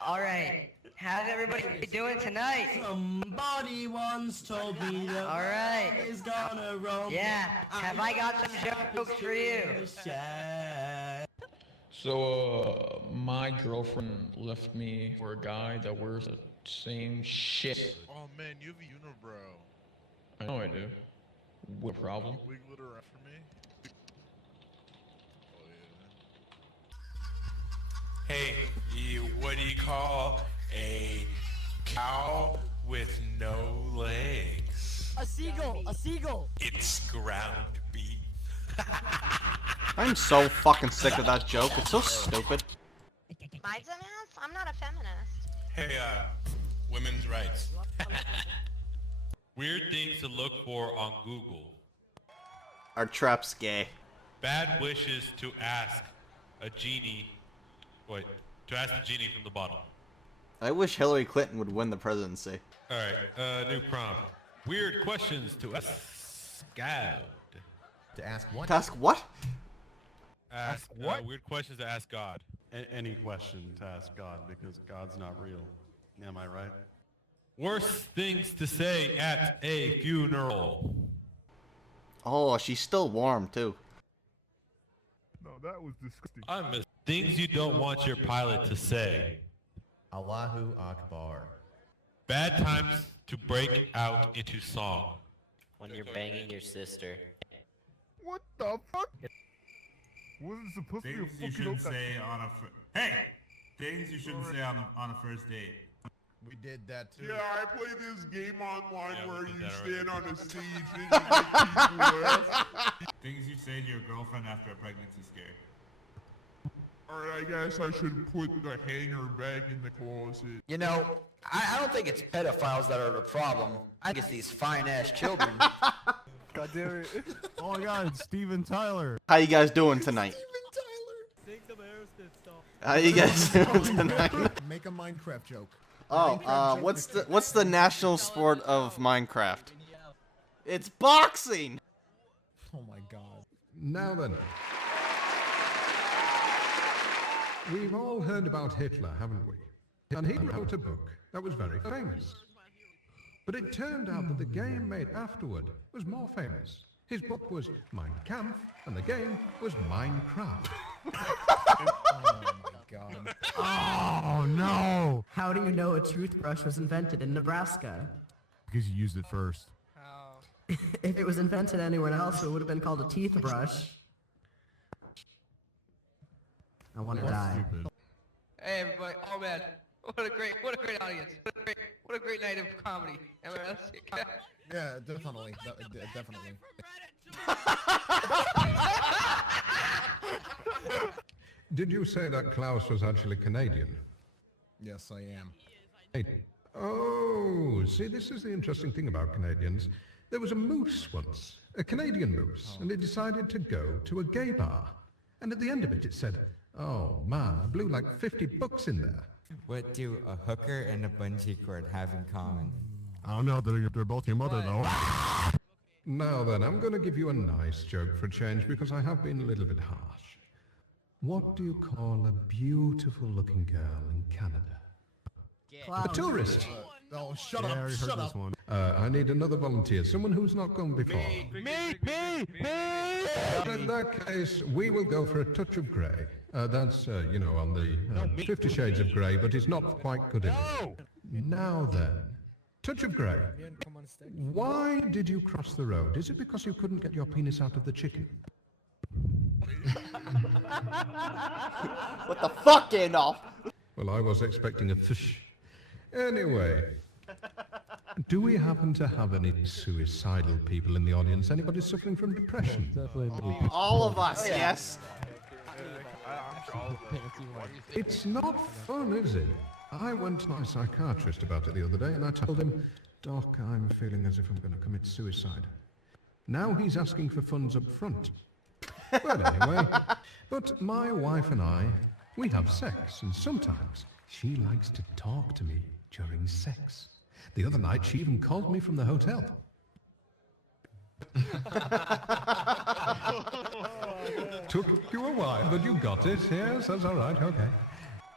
All right. How's everybody doing tonight? Somebody once told me that All right. love is gonna roam. Yeah. Have I got some jokes for you? So, my girlfriend left me for a guy that wears the same shit. Oh man, you have a unibrow. I know I do. What problem? Wiggle it around for me. Oh yeah. Hey, what do you call a cow with no legs? A seagull! A seagull! It's ground beef. I'm so fucking sick of that joke. It's so stupid. Misogynist? I'm not a feminist. Hey, women's rights. Weird things to look for on Google. Our trap's gay. Bad wishes to ask a genie. Wait, to ask the genie from the bottle. I wish Hillary Clinton would win the presidency. Alright, new prompt. Weird questions to ask God. To ask what? To ask what? Ask what? Weird questions to ask God. Any question to ask God, because God's not real. Am I right? Worst things to say at a funeral. Oh, she's still warm too. No, that was disgusting. I miss things you don't want your pilot to say. Allahu Akbar. Bad times to break out into song. When you're banging your sister. What the fuck? Wasn't supposed to be a Things you fucking shouldn't say on a things you shouldn't say on a first date. We did that too. Yeah, I play this game online where we you did that stand on a stage and you make people laugh. Things you say to your girlfriend after a pregnancy scare. Alright, I guess I should put the hanger back in the closet. You know, I don't think it's pedophiles that are the problem. I think it's these fine-ass children. God damn it. Oh my god, it's Steven Tyler. How you guys doing tonight? How you guys doing tonight? Make a Minecraft joke. Oh, what's the national sport of Minecraft? It's boxing. Oh my god. Now then. We've all heard about Hitler, haven't we? And he wrote a book that was very famous. But it turned out that the game made afterward was more famous. His book was Mein Kampf, and the game was Minecraft. Oh my god. Oh no! How do you know a toothbrush was invented in Nebraska? Because you used it first. If it was invented anywhere else, it would have been called a teeth brush. I want to die. Stupid. Hey everybody! Oh man, what a great audience! What a great night of comedy! Yeah, definitely. Definitely. Did you say that Klaus was actually Canadian? Yes, I am. Oh, see, this is the interesting thing about Canadians. There was a moose once, a Canadian moose, and it decided to go to a gay bar. And at the end of it, it said, "Oh man, I blew like 50 bucks in there." What do a hooker and a bungee cord have in common? I don't know, they're both your mother though. Now then, I'm going to give you a nice joke for a change because I have been a little bit harsh. What do you call a beautiful-looking girl in Canada? A tourist. Oh, shut up, shut up. I need another volunteer, someone who's not gone before. Me! In that case, we will go for a touch of grey. That's, you know, on the 50 Shades of Grey, but it's not quite good enough. Now then, touch of grey. Why did you cross the road? Is it because you couldn't get your penis out of the chicken? What the fuck, Gandalf? Well, I was expecting a fish. Anyway, do we happen to have any suicidal people in the audience? Anybody suffering from depression? All of us, yes. It's not fun, is it? I went to my psychiatrist about it the other day and I told him, "Doc, I'm feeling as if I'm going to commit suicide." Now he's asking for funds up front. But anyway, but my wife and I, we have sex, and sometimes she likes to talk to me during sex. The other night, she even called me from the hotel. Took you a while, but you got it. Yes, that's all right. Okay.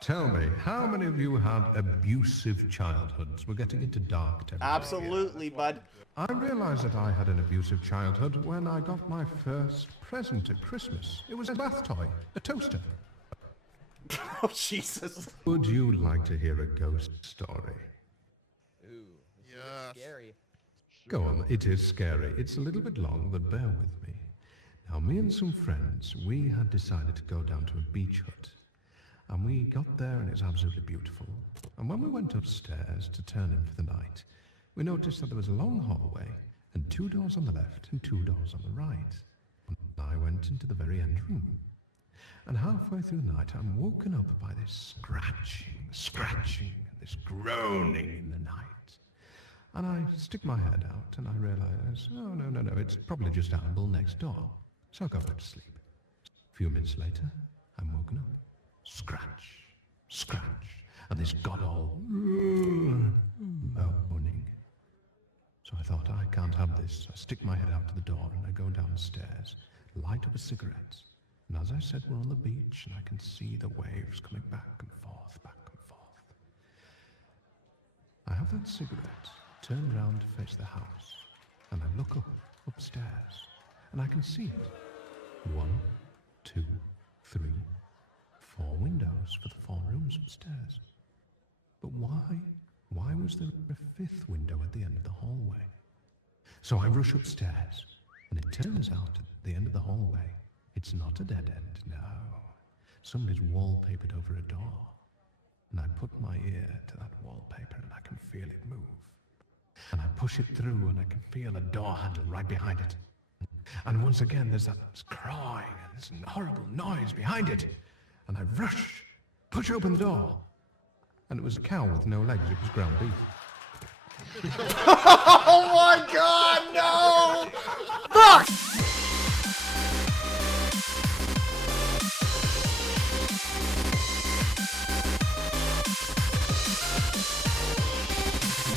Tell me, how many of you had abusive childhoods? We're getting into dark territory. Absolutely, bud. I realized that I had an abusive childhood when I got my first present at Christmas. It was a bath toy, a toaster. Oh, Jesus. Would you like to hear a ghost story? Ooh, yes. Scary. Go on, it is scary. It's a little bit long, but bear with me. Now, me and some friends, we had decided to go down to a beach hut. And we got there and it's absolutely beautiful. And when we went upstairs to turn in for the night, we noticed that there was a long hallway and 2 doors on the left and 2 doors on the right. And I went into the very end room. And halfway through the night, I'm woken up by this scratching, and this groaning in the night. And I stick my head out and I realize, oh, no, it's probably just Annabelle next door. So I go back to sleep. A few minutes later, I'm woken up. Scratch, and this god-awful moaning. So I thought, I can't have this. I stick my head out to the door and I go downstairs, light up a cigarette. And as I said, we're on the beach and I can see the waves coming back and forth, back and forth. I have that cigarette, turn round to face the house, and I look upstairs, and I can see it. 1, 2, 3, 4 windows for the 4 rooms upstairs. But why was there a 5th window at the end of the hallway? So I rush upstairs, and it turns out at the end of the hallway, it's not a dead end, no. Somebody's wallpapered over a door. And I put my ear to that wallpaper and I can feel it move. And I push it through and I can feel a door handle right behind it. And once again there's that crying and this horrible noise behind it. And I rush, push open the door. And it was a cow with no legs, it was ground beef. Oh my God!